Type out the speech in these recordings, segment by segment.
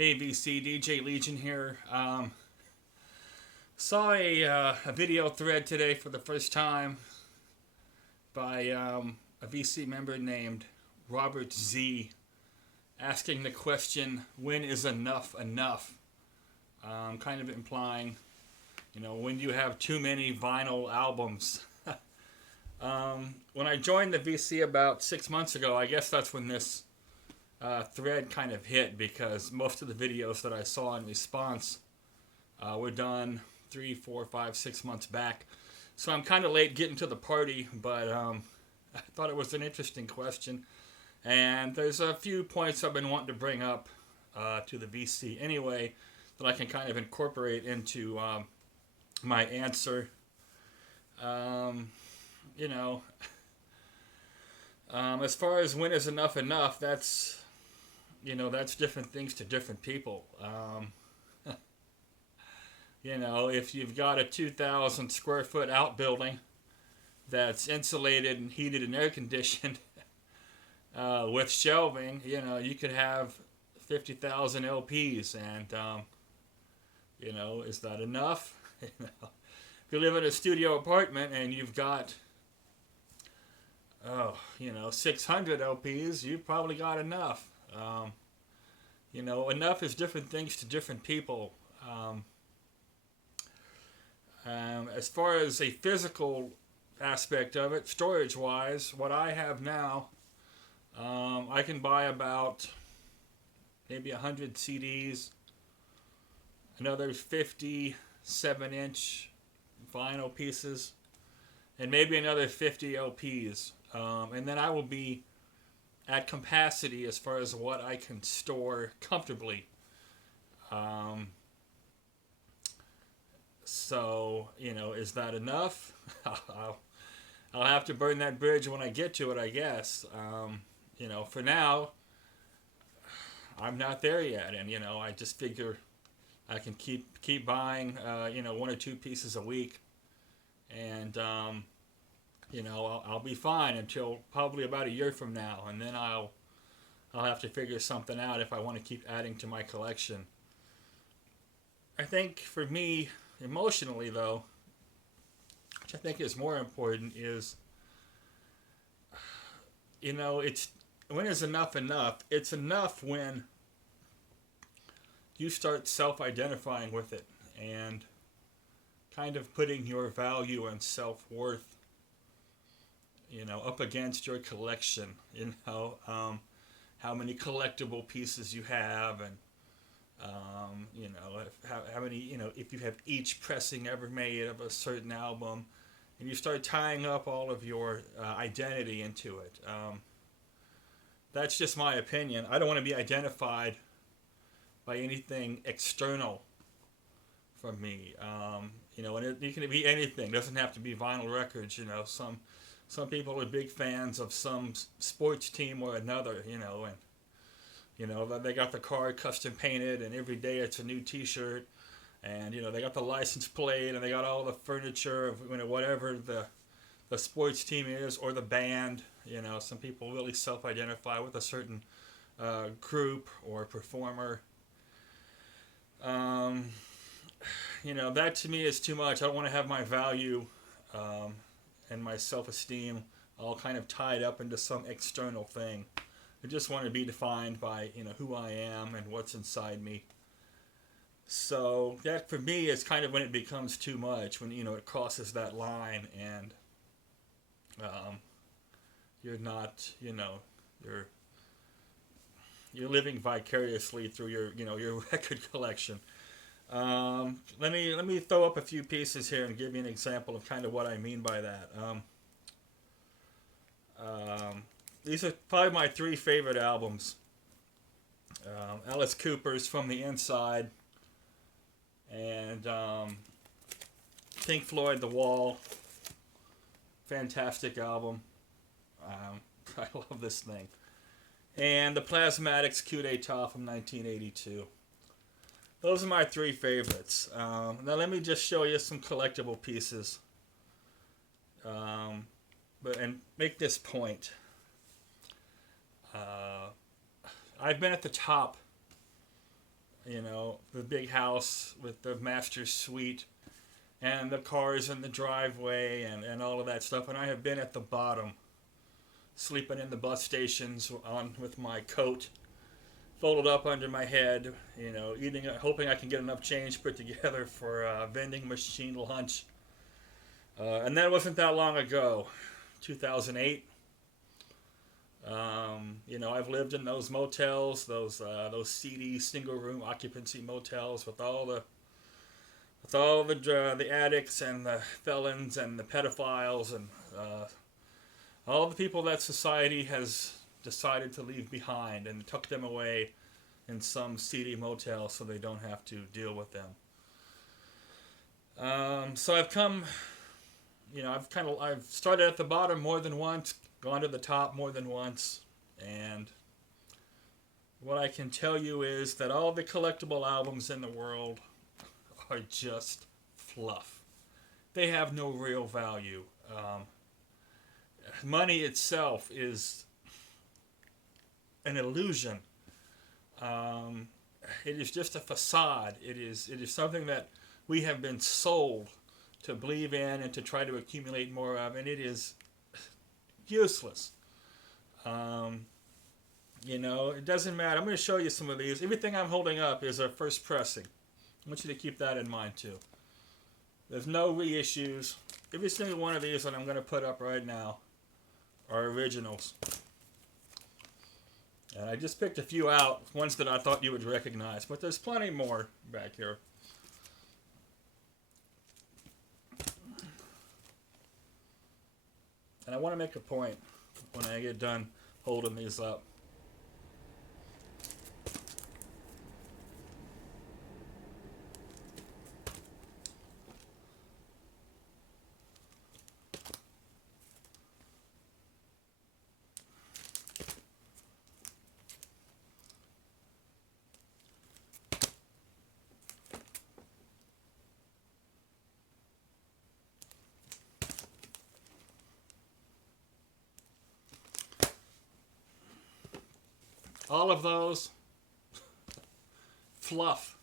Hey VC, DJ Legion here. Saw a video thread today for the first time by a VC member named Robert Z, asking the question, when is enough enough? Kind of implying, when do you have too many vinyl albums? When I joined the VC about 6 months ago, I guess that's when this thread kind of hit, because most of the videos that I saw in response were done 3, 4, 5, 6 months back. So I'm kind of late getting to the party, but I thought it was an interesting question. And there's a few points I've been wanting to bring up to the VC anyway that I can kind of incorporate into my answer. You know, as far as when is enough enough, that's different things to different people. If you've got a 2,000 square foot outbuilding that's insulated and heated and air conditioned with shelving, you could have 50,000 LPs, and is that enough? If you live in a studio apartment and you've got 600 LPs, you've probably got enough. Enough is different things to different people. As far as a physical aspect of it, storage-wise, what I have now, I can buy about maybe 100 CDs, another 50 7-inch vinyl pieces, and maybe another 50 LPs. And then I will be at capacity as far as what I can store comfortably. Is that enough? I'll have to burn that bridge when I get to it, I guess. For now, I'm not there yet, and I just figure I can keep buying, 1 or 2 pieces a week, and I'll be fine until probably about a year from now, and then I'll have to figure something out if I want to keep adding to my collection. I think for me, emotionally though, which I think is more important, is it's when is enough enough? It's enough when you start self-identifying with it and kind of putting your value and self-worth up against your collection. How many collectible pieces you have, and how many, if you have each pressing ever made of a certain album, and you start tying up all of your identity into it. That's just my opinion. I don't want to be identified by anything external from me. And it can be anything. It doesn't have to be vinyl records. Some people are big fans of some sports team or another, and they got the car custom painted, and every day it's a new T-shirt, and they got the license plate, and they got all the furniture of whatever the sports team is, or the band. Some people really self-identify with a certain group or performer. That to me is too much. I don't want to have my value and my self-esteem all kind of tied up into some external thing. I just want to be defined by who I am and what's inside me. So that for me is kind of when it becomes too much, when it crosses that line, and you're not you're living vicariously through your record collection. Let me throw up a few pieces here and give you an example of kind of what I mean by that. These are probably my 3 favorite albums. Alice Cooper's From the Inside, and Pink Floyd The Wall. Fantastic album. I love this thing. And the Plasmatics Coup d'etat from 1982. Those are my 3 favorites. Now let me just show you some collectible pieces. And make this point. I've been at the top the big house with the master suite and the cars in the driveway and all of that stuff. And I have been at the bottom, sleeping in the bus stations on with my coat folded up under my head, eating, hoping I can get enough change put together for a vending machine lunch. And that wasn't that long ago, 2008. I've lived in those motels, those seedy single room occupancy motels with all the addicts and the felons and the pedophiles and all the people that society has decided to leave behind and tuck them away in some seedy motel so they don't have to deal with them. So I've come, I've started at the bottom more than once, gone to the top more than once, and what I can tell you is that all the collectible albums in the world are just fluff. They have no real value. Money itself is an illusion. It is just a facade. It is something that we have been sold to believe in and to try to accumulate more of, and it is useless. It doesn't matter. I'm going to show you some of these. Everything I'm holding up is a first pressing. I want you to keep that in mind too. There's no reissues. Every single one of these that I'm going to put up right now are originals. And I just picked a few out, ones that I thought you would recognize, but there's plenty more back here. And I want to make a point when I get done holding these up. All of those, fluff,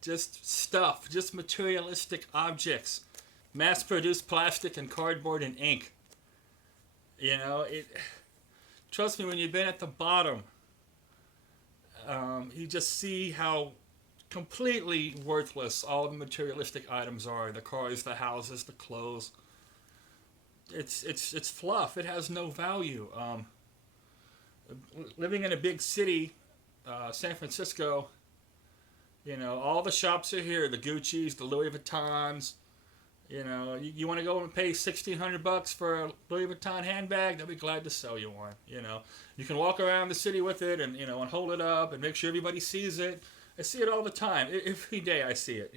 just stuff, just materialistic objects, mass-produced plastic and cardboard and ink. Trust me, when you've been at the bottom, you just see how completely worthless all the materialistic items are. The cars, the houses, the clothes. It's fluff. It has no value. Living in a big city, San Francisco, all the shops are here. The Gucci's, the Louis Vuittons. You want to go and pay $1,600 for a Louis Vuitton handbag? They'll be glad to sell you one. You can walk around the city with it and and hold it up and make sure everybody sees it. I see it all the time. Every day I see it.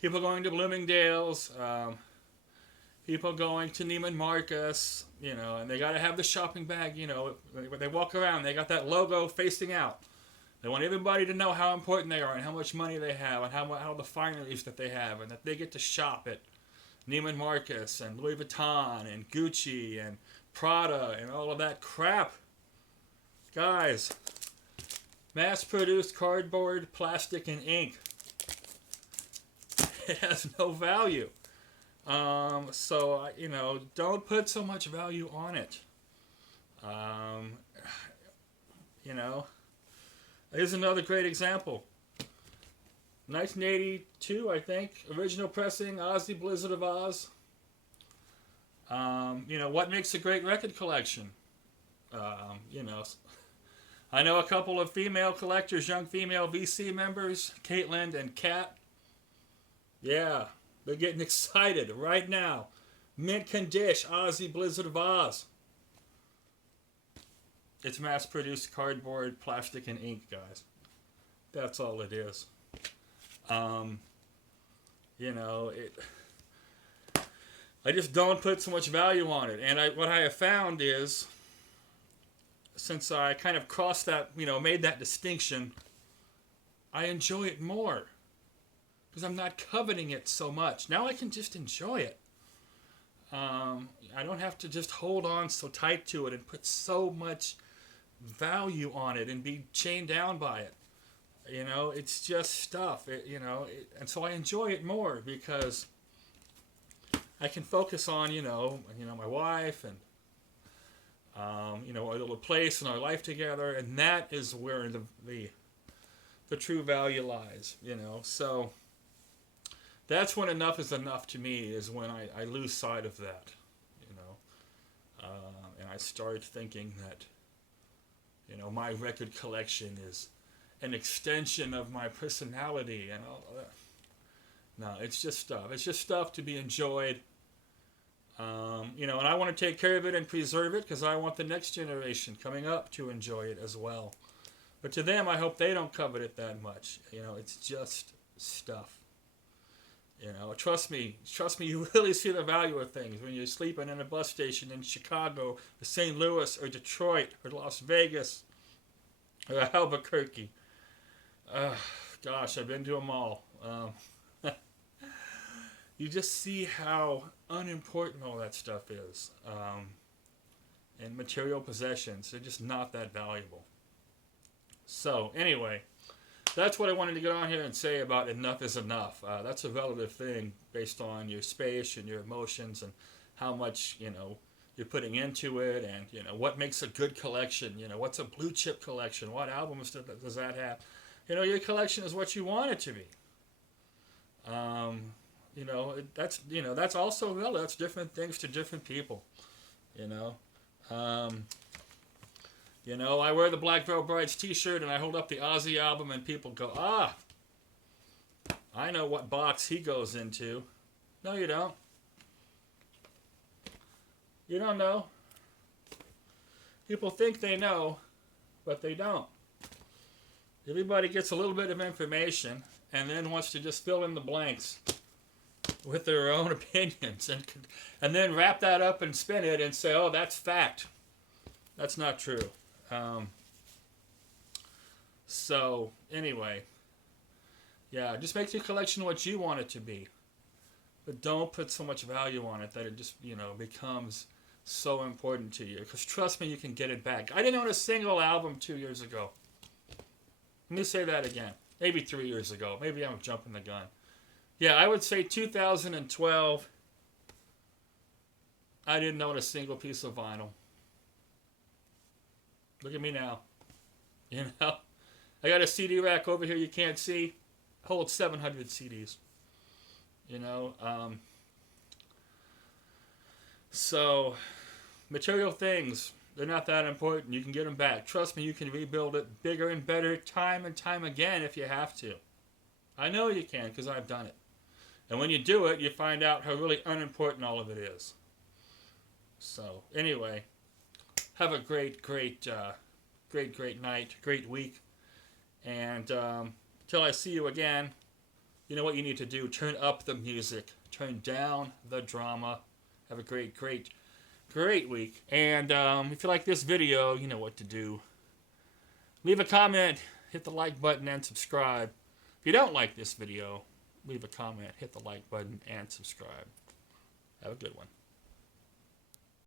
People going to Bloomingdale's. People going to Neiman Marcus, and they got to have the shopping bag, when they walk around, they got that logo facing out. They want everybody to know how important they are and how much money they have and how the fineries that they have and that they get to shop at Neiman Marcus and Louis Vuitton and Gucci and Prada and all of that crap. Guys, mass-produced cardboard, plastic, and ink. It has no value. So, don't put so much value on it. Here's another great example. 1982, I think, original pressing, Ozzy Blizzard of Oz. What makes a great record collection? I know a couple of female collectors, young female VC members, Caitlin and Kat. Yeah. They're getting excited right now. Mint condition, Ozzy Blizzard of Oz. It's mass-produced cardboard, plastic, and ink, guys. That's all it is. I just don't put so much value on it. And what I have found is, since I kind of crossed that, made that distinction, I enjoy it more. Because I'm not coveting it so much. Now I can just enjoy it. I don't have to just hold on so tight to it and put so much value on it and be chained down by it. You know, it's just stuff. And so I enjoy it more because I can focus on, my wife and, our little place and our life together, and that is where the true value lies, So that's when enough is enough to me, is when I lose sight of that, and I start thinking that, my record collection is an extension of my personality and all of that. No, it's just stuff. It's just stuff to be enjoyed. And I want to take care of it and preserve it because I want the next generation coming up to enjoy it as well. But to them, I hope they don't covet it that much. It's just stuff. Trust me, you really see the value of things when you're sleeping in a bus station in Chicago, or St. Louis, or Detroit, or Las Vegas, or Albuquerque. Gosh, I've been to them all. You just see how unimportant all that stuff is. And material possessions, they're just not that valuable. So, anyway, that's what I wanted to get on here and say about enough is enough. That's a relative thing based on your space and your emotions and how much, you're putting into it, and, what makes a good collection. What's a blue chip collection? What albums does that have? Your collection is what you want it to be. That's also relative. That's different things to different people. I wear the Black Veil Brides t-shirt and I hold up the Ozzy album and people go, I know what box he goes into. No, you don't. You don't know. People think they know, but they don't. Everybody gets a little bit of information and then wants to just fill in the blanks with their own opinions and then wrap that up and spin it and say, oh, that's fact. That's not true. So, anyway, yeah, just make your collection what you want it to be. But don't put so much value on it that it just, becomes so important to you. Because trust me, you can get it back. I didn't own a single album 2 years ago. Let me say that again. Maybe 3 years ago. Maybe I'm jumping the gun. Yeah, I would say 2012, I didn't own a single piece of vinyl. Look at me now. I got a CD rack over here you can't see. Holds 700 CDs. So, material things, they're not that important. You can get them back. Trust me, you can rebuild it bigger and better time and time again if you have to. I know you can because I've done it. And when you do it, you find out how really unimportant all of it is. So, anyway, have a great night, great week. And till I see you again, you know what you need to do. Turn up the music. Turn down the drama. Have a great week. And if you like this video, you know what to do. Leave a comment, hit the like button, and subscribe. If you don't like this video, leave a comment, hit the like button, and subscribe. Have a good one.